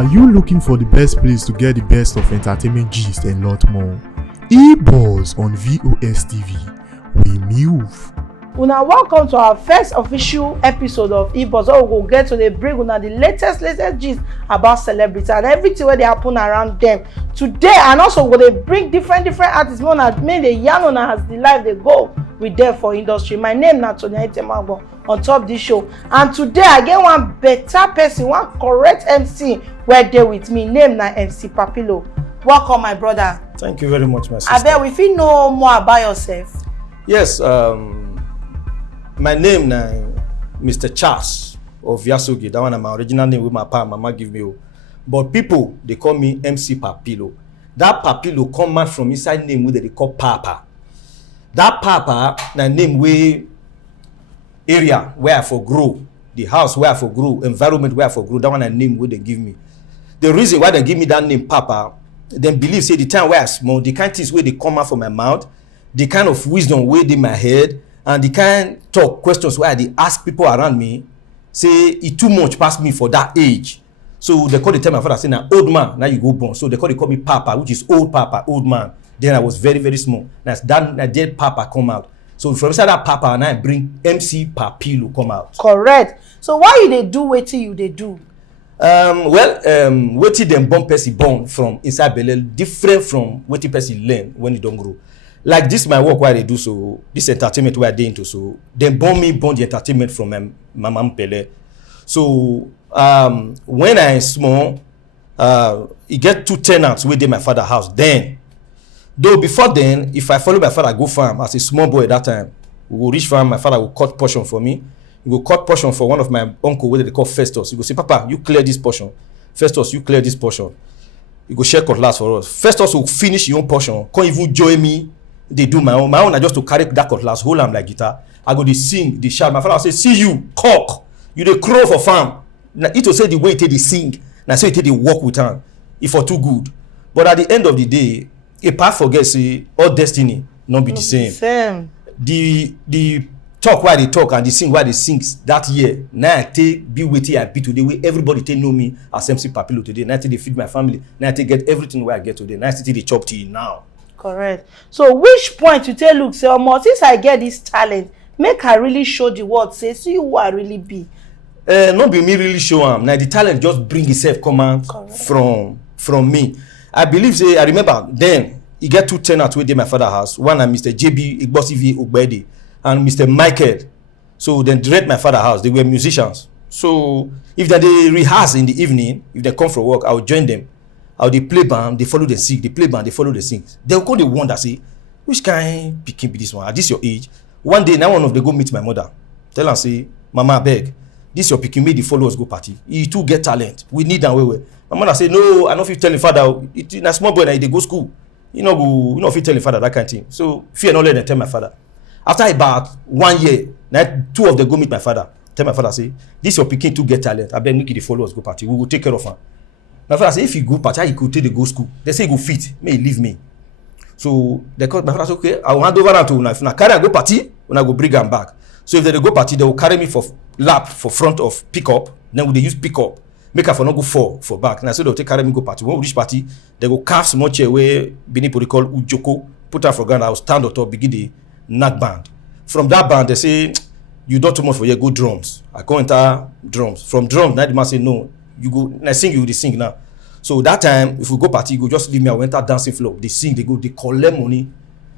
Are you looking for the best place to get the best of entertainment gist and lot more? E-Buzz on VOS TV. We move. Una welcome to our first official episode of E-Buzz. We go get to the bring una the latest gist about celebrities and everything where they happen around them today, and also we go bring different artists. May they yarn on as the life they go with them for industry. My name na Tonya Itemagbo on top this show, and today I get one better person, one correct MC where they with me. Name na MC Papilo. Welcome, my brother. Thank you very much, my sister. I bet if you know more about yourself. Yes, my name na Mr. Charles of Yasugi. That one is my original name with my pa mama give me. But people they call me MC Papilo. That Papilo come out from inside name where they call Papa. That Papa na name where area where I for grow, the house where I for grow, environment where I for grow. That one a name where they give me. The reason why they give me that name Papa, then believe say the time where I small, the kind of things where they come out from my mouth, the kind of wisdom where they in my head, and the kind talk questions where they ask people around me, say it too much past me for that age. So they call the time my father say na old man, now you go born. So they call me Papa, which is old Papa, old man. Then I was very small. That's that dead Papa come out. So from inside that Papa, now I bring MC Papilo come out. Correct. So why you they do wetin you they do? Wetin dem born person born from inside belle different from wetin person learn when you don't grow. Like this my work where I do so, this entertainment where I dey into so, dem born the entertainment from my mama belle. So when I small, e get 2 tenants wey dey my father house then. Though before then, if I follow my father go farm as a small boy at that time, we go reach farm, my father will cut portion for me. He will cut portion for one of my uncle, where they call Festus. He go say, Papa, you clear this portion. Festus, you clear this portion. He go share cutlass for us. Festus will finish your own portion. Can't even join me. They do my own. My own are just to carry that cutlass, hold am like guitar. I go they sing, they shout. My father will say, see you, cock. You dey crow for farm. Now it will say the way they sing. Now say they walk with him. If for too good. But at the end of the day, a part forget say all destiny not be the same. The talk why they talk and the sing why they sing that year. Now I take be waiting I be today where everybody take know me as MC Papilo today. Now I take they feed my family. Now I take get everything where I get today. Now I take they chop tea now. Correct. So which point you tell look say since I get this talent, make I really show the world say see who I really be. Not be me really show him. Now the talent just bring itself come out from me. I believe say I remember then he get 2 tenants where they my father house. One and Mr. JB Igbosi Ugbedi and Mr. Michael. So then direct my father house. They were musicians. So if they rehearse in the evening, if they come from work, I will join them. I will play band, they follow the sing. They play band, they follow the sing. They will call the one that say, which kind picking be this one? At this your age? One day, now one of them go meet my mother. Tell her say, Mama beg, this your picking me the followers go party. He too get talent. We need that way. My mother say, no, I don't feel tell the father. It's a small boy that they go school. You know feel tell the father that kind of thing. So fear not let them tell my father. After about 1 year, now 2 of them go meet my father. Tell my father say, this your picking to get talent. I beg make the followers go party. We will take care of her. My father say, if he go party, he could take the go school. They say he go fit. May he leave me. So they call my father say, okay, I will hand over to una. If I carry and go party, when I go bring them back. So if they go party, they will carry me for lap for front of pickup. Then we they use pickup. Make her for not go for back. And I said they'll take carry me go party. When we reach party, they go carve small chair where Benin people call Ujoko, put her for ground, I will stand on top, begin the knack band. From that band, they say, you don't too much for your go drums. I go enter drums. From drums, now the man say, no, you go, I sing, you they sing now. So that time, if we go party, you go just leave me, I will enter dancing floor. They sing, they go, they collect money.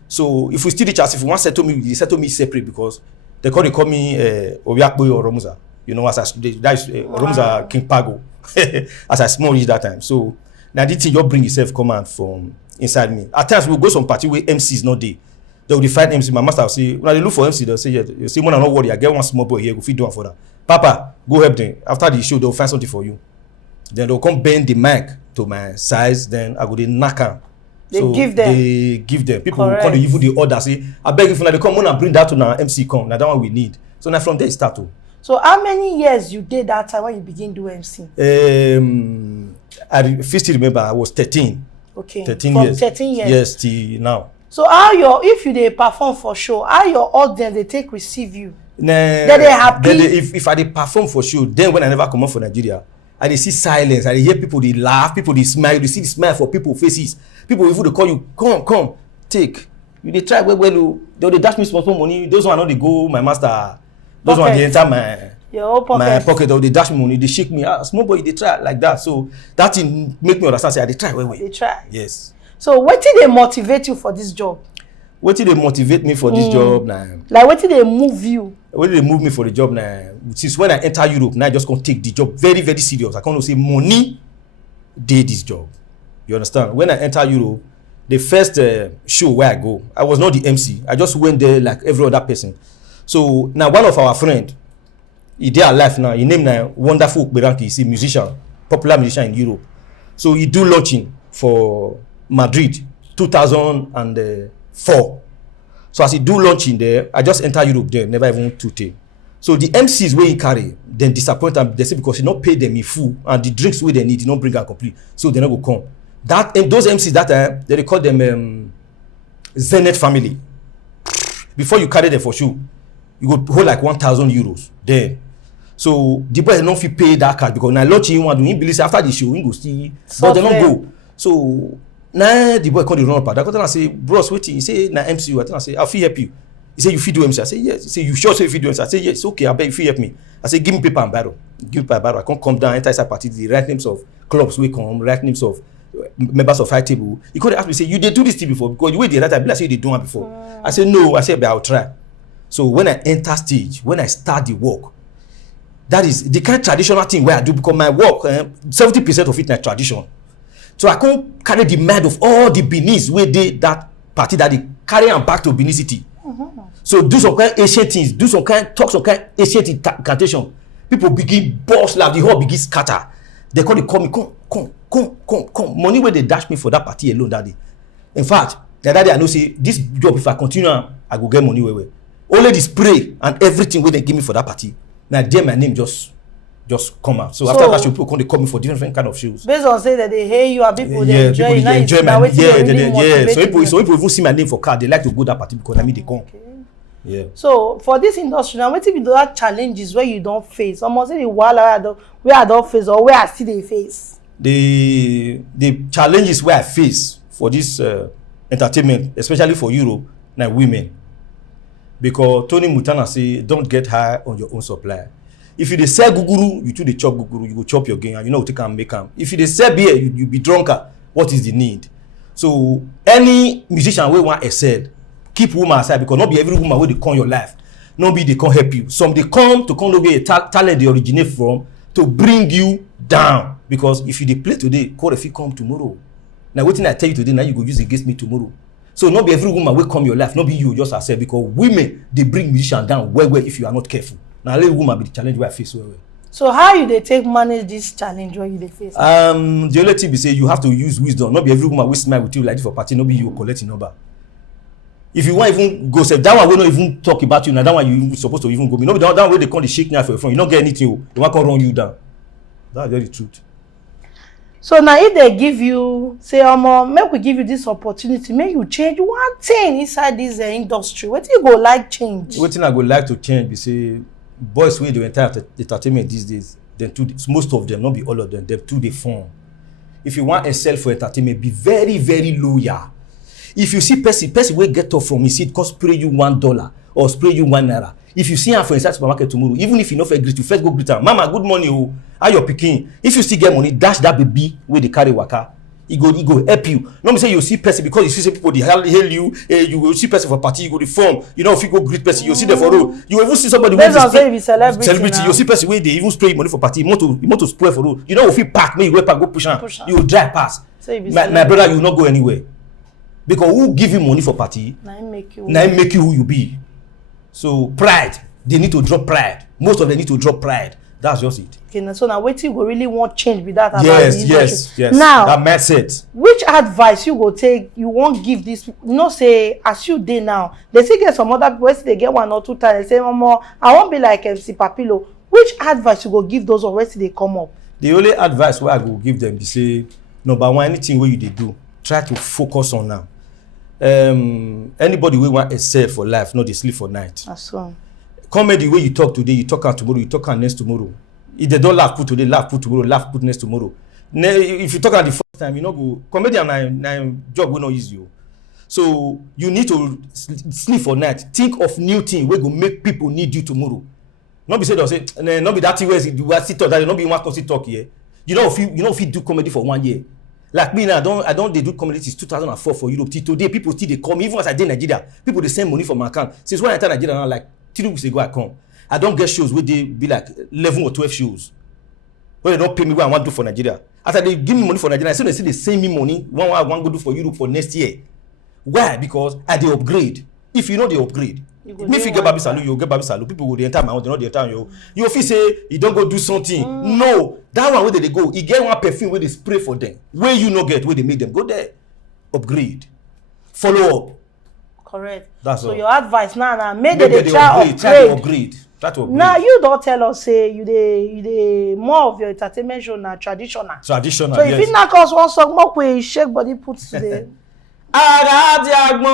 So if we still reach us, if you want to settle me, they settle me separate because they call me Obiakboy or Romuza. You know, as I that is Romuza King Pago. As I small reach that time. So now this thing just bring yourself command from inside me. At times we'll go some party where MC is not there. They will find MC. My master will say, when they look for MC, they'll say, yeah, you say, when I'm not worried, I get one small boy here, go feed one for that. Papa, go help them. After the show, they'll find something for you. Then they'll come bend the mic to my size, then I go they knock them. They give them. People will call even the order, say, I beg if they come on and bring that to now MC come. Now that one we need. So now from there it start to. So how many years you did that time when you begin do MC? I still remember I was 13. Okay. 13 From years. 13 years. Yes, till now. So if you they perform for show, how your audience they take receive you? Nah, they happy. If I dey perform for show, then when I never come out for Nigeria, I dey see silence, I dey hear people dey laugh, people dey smile, you see the smile for people faces, people even dey call you, come take, you dey try well o, they dey dash me small money, those one no dey go my master, those one dey enter my pocket or dey dash me money, dey shake me, small boy you dey try like that. So that thing make me understand say I dey try well. Dey try. Yes. So wetin dey motivate you for this job? Wetin dey motivate me for this job na, like wetin dey move you? Wetin dey move me for the job na, since when I enter Europe na I just come take the job very very serious. I come know say money dey this job. You understand? When I enter Europe, the first show where I go, I was not the MC. I just went there like every other person. So now one of our friend, he dey alive now. He name na Wonderful Okberanki. He's a musician, popular musician in Europe. So he do launching for Madrid 2004. So as he do launching there, I just enter Europe there, never even took it. So the MCs wey he carry, then disappoint them. They say because he not pay them in full and the drinks wey they need, he not bring am complete. So they not go come. That those MCs that time, they call them Zenith family. Before you carry them for show, you go hold like 1,000 euros there. So the boy don't fit pay that card because now launching him want to believe after the show he go see, but they don't go. So now the boy come to run up. I come and say, bros, waiting. He say, na MC. I say, I'll help you. He say, you fit do MC. I say, yes. He say, you sure say you fit do MC? I say, yes. Okay, I bet you fit help me. I say, give me paper and barrel. Give me paper and barrel. I can't come down, enter inside party, the right names of clubs we come, right names of members of high table. He could ask me, say, you did do this thing before? Because the way they write, I be like, say, they do one before. I say, no. I say, but I'll try. So when I enter stage, when I start the work, that is the kind of traditional thing where I do because my work, 70% of it is tradition. So I can't carry the mind of all the Beninese where they that party that they carry them back to Benin City. So do some kind of ancient things, do some kind, talk some kind of ancient incantation. People begin burst laugh, the whole begin scatter. They call me, come. Money where they dash me for that party alone that day. In fact, the other day I know say this job if I continue, I go get money where. Only the spray and everything where they give me for that party. Now there my name just come out. So after that show, people come me for different kind of shows. Based on say that they hear you and people they enjoy it. So people even see my name for card, they like to go that party because I mean they come. Okay. Yeah. So for this industry now, what if you do that challenges where you don't face? Almost say the while where I don't face or where I see they face. The challenges where I face for this entertainment, especially for Europe, now women. Because Tony Montana say, don't get high on your own supply. If you dey sell guguru, you too dey chop guguru, you go chop your gain and you know what you can make am. If you dey sell beer, you be drunker. What is the need? So any musician wey want excel, keep woman aside because not be every woman wey dey come your life. No be they come help you. Some they come to come where talent they originate from to bring you down. Because if you dey play today, call if you come tomorrow. Now wetin I tell you today, now you go use against me tomorrow. So not be every woman will come your life, not be you just herself because women they bring musicians down well if you are not careful. Now let woman be the challenge where I face well. So how you they take manage this challenge where you they face? The only thing be say you have to use wisdom. Not be every woman will smile with you like this for party, not be you collecting number. If you want even go say that one will not even talk about you now, that one you supposed to even go. No be that way they come the shake now for your phone. You don't get anything, they want to run you down. That's the truth. So now if they give you, say, make we give you this opportunity, make you change one thing inside this industry. What you go like change? What thing I go like to change be say, boys wey dey enter entertainment these days, then too, most of them, not be all of them too dey form. If you want excel for entertainment, be very, very loyal. If you see person wey get up from his seat, come spray you $1 or spray you #1. If you see am for inside supermarket tomorrow, even if you no fit greet you, first go greet am. Mama, good morning o. How your pikin? If you still get money, dash that baby wey dey carry waka. He go help you. No be say you see person because you see say people dey hail you. You go see person for party, you go dey form. You know if you go greet person, you see them for road. You even see somebody wey dey celebrity. You see person wey dey even spray money for party. You want to spoil for road. You know if you park, make you go park, go push am. You go drive pass. My brother, you will not go anywhere. Because who give you money for party? Na him make you who you be. So pride, they need to drop pride. Most of them need to drop pride. That's just it. Okay, so now what you go really want change with that? Yes. Now that mindset. Which advice you go take? You won't give this. Say as you dey now. They still get some other people. They get 1 or 2 times. They say, "Mama, I won't be like MC Papilo." Which advice you go give those already they come up? The only advice where I go give them is say, number one, anything where you they do, try to focus on now. Anybody we want excel for life, not they sleep for night. That's one. Comedy where you talk today, you talk out tomorrow, you talk out next tomorrow. If they don't laugh put today, laugh put tomorrow, laugh put next tomorrow. If you talk at the first time, you know go comedian na job will not easy. So you need to sleep for night. Think of new thing wey go make people need you tomorrow. Not be say they'll say, not be that thing where you sit talk that not be one come talk here. You know if you do comedy for 1 year. Like me now, I don't they do comedy since 2004 for Europe. Till today, people still they come. Even as I did Nigeria, people they send money for my account. Since when I entered Nigeria now, like 3 weeks ago I come. I don't get shows where they be like 11 or 12 shows. Where they don't pay me what I want to do for Nigeria. After they give me money for Nigeria, so they say they send me money. One I want to do for Europe for next year. Why? Because I they upgrade. If you know they upgrade. Me if you get baby salute, you get baby salute. People will enter my own, they not the enter you. You feel say you don't go do something. No, that one where they go, you get one perfume where they spray for them. Where you no get, where they make them go there. Upgrade. Follow up. Correct. That's so all. Your advice now, make Maybe they try upgrade. Try to upgrade. Now you don't tell us say you dey more of your entertainment show na traditional. Traditional. So if you knock us one song, more we shake body put today. Agadiagmo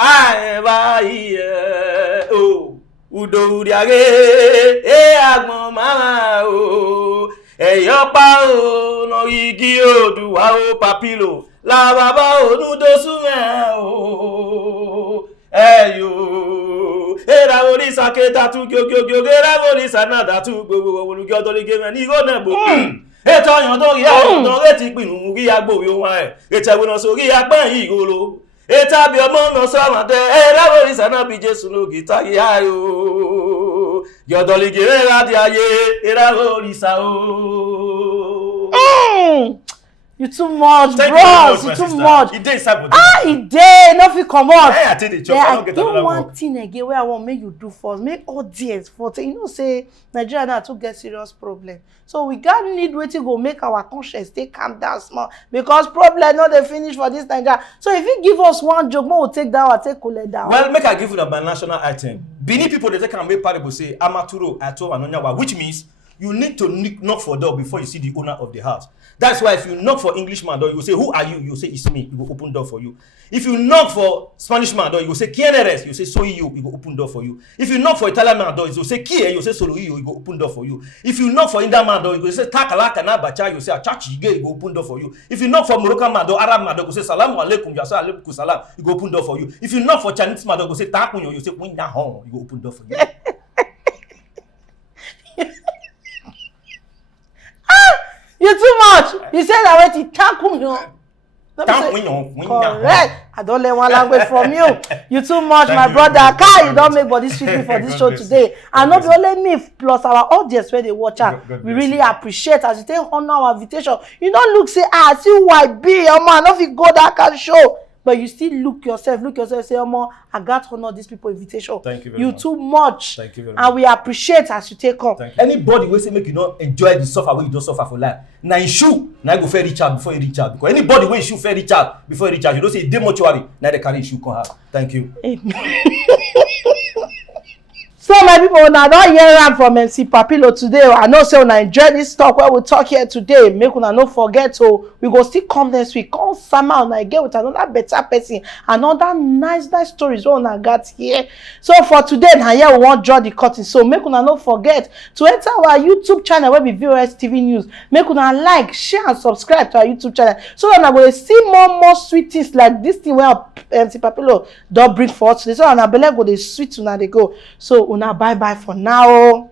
aeba iye o udo uriage agbon mama o eyo pa o no igi oduwa o papilo la baba onudo sume o eyo era orisa keta tu gyo era orisa nada tu gbogbo olugi odori game ni go nebo ètò ọyàn tó rí àwọn tó retí pinnu rí agbórí ohun ẹ̀ ètò ìwé náà sórí agbọ́n yìí ìhòòrò ètò àbí ọmọ náà sọ̀rọ̀ tẹ ẹ lábòrí sànà bí jésù lóògì táyé ayò yọ̀dọ̀lìgì rẹ̀ láti ayé ìrábòrí sà o. You too much, Thank bros. you You too sister. much. It dey inside body. It dey. No fit comot. Hey, I take the chop. Yeah, I I don't get get another one work. thing again where I want make you do first. Make audience for you know say Nigeria now too get serious problem. So we got need wetin go make our conscience stay calm down small because problem no dey finish for this Nigeria. So if you give us one joke, we take that one, take collect that one. Well, make I give you the national item. Benin people they take and make parable say Amaturo Ato and Onyawa, which means you need to knock for door before you see the owner of the house. That's why if you knock for Englishman door, you say, "Who are you?" You say, "It's me." You will open door for you. If you knock for Spanish man door, you will say, "Quién eres?" You say, "Soy yo." You will open door for you. If you knock for Italian man door, you will say, "Kie?" You say, "Solo yo." You will open door for you. If you knock for Indian man door, you will say, "Takalaka na bacha." You say, "Achachi ge." You will open door for you. If you knock for Moroccan man door, Arab man door, you say, "Salamu alaikum." You say, "Alaikum salam." You will open door for you. If you knock for Chinese man door, you say, "Takunyo." You say, "Winya hon." You will open door for you. You too much. You said that way to tackle you. Correct. I don't learn one language from you. You too much, my brother. Kai, you don't make body sweet for this show today. And not only me, plus our audience where they watch us. We really appreciate as you take honor our invitation. You don't look say, see who I be, oh man, if you go that can show. But you still look yourself, say, oh man, I got honor these people invitation. Thank you very much. You too much. Thank you very much. And we appreciate as you take on. Anybody will say make you not enjoy the suffer when you don't suffer for life. Now you shoot, now you go fair reach out before you reach out. Because anybody when you shoot fair reach out before you reach out, you don't say dey mortuary, now they carry issue come out. Thank you. So my people, now don't hear am from MC Papilo today. I know say una enjoy this talk where we talk here today. Make una no forget we go still come next week. Come summer una get with another better person, another nice stories wey una got here. So for today, now here we wan draw the curtain. So make una no forget to enter our YouTube channel where be VOS TV News. Make una like, share and subscribe to our YouTube channel so that una go see more sweet things like this thing where MC Papilo don bring for us today. So una belle go dey sweet una dey go. So una bye for now.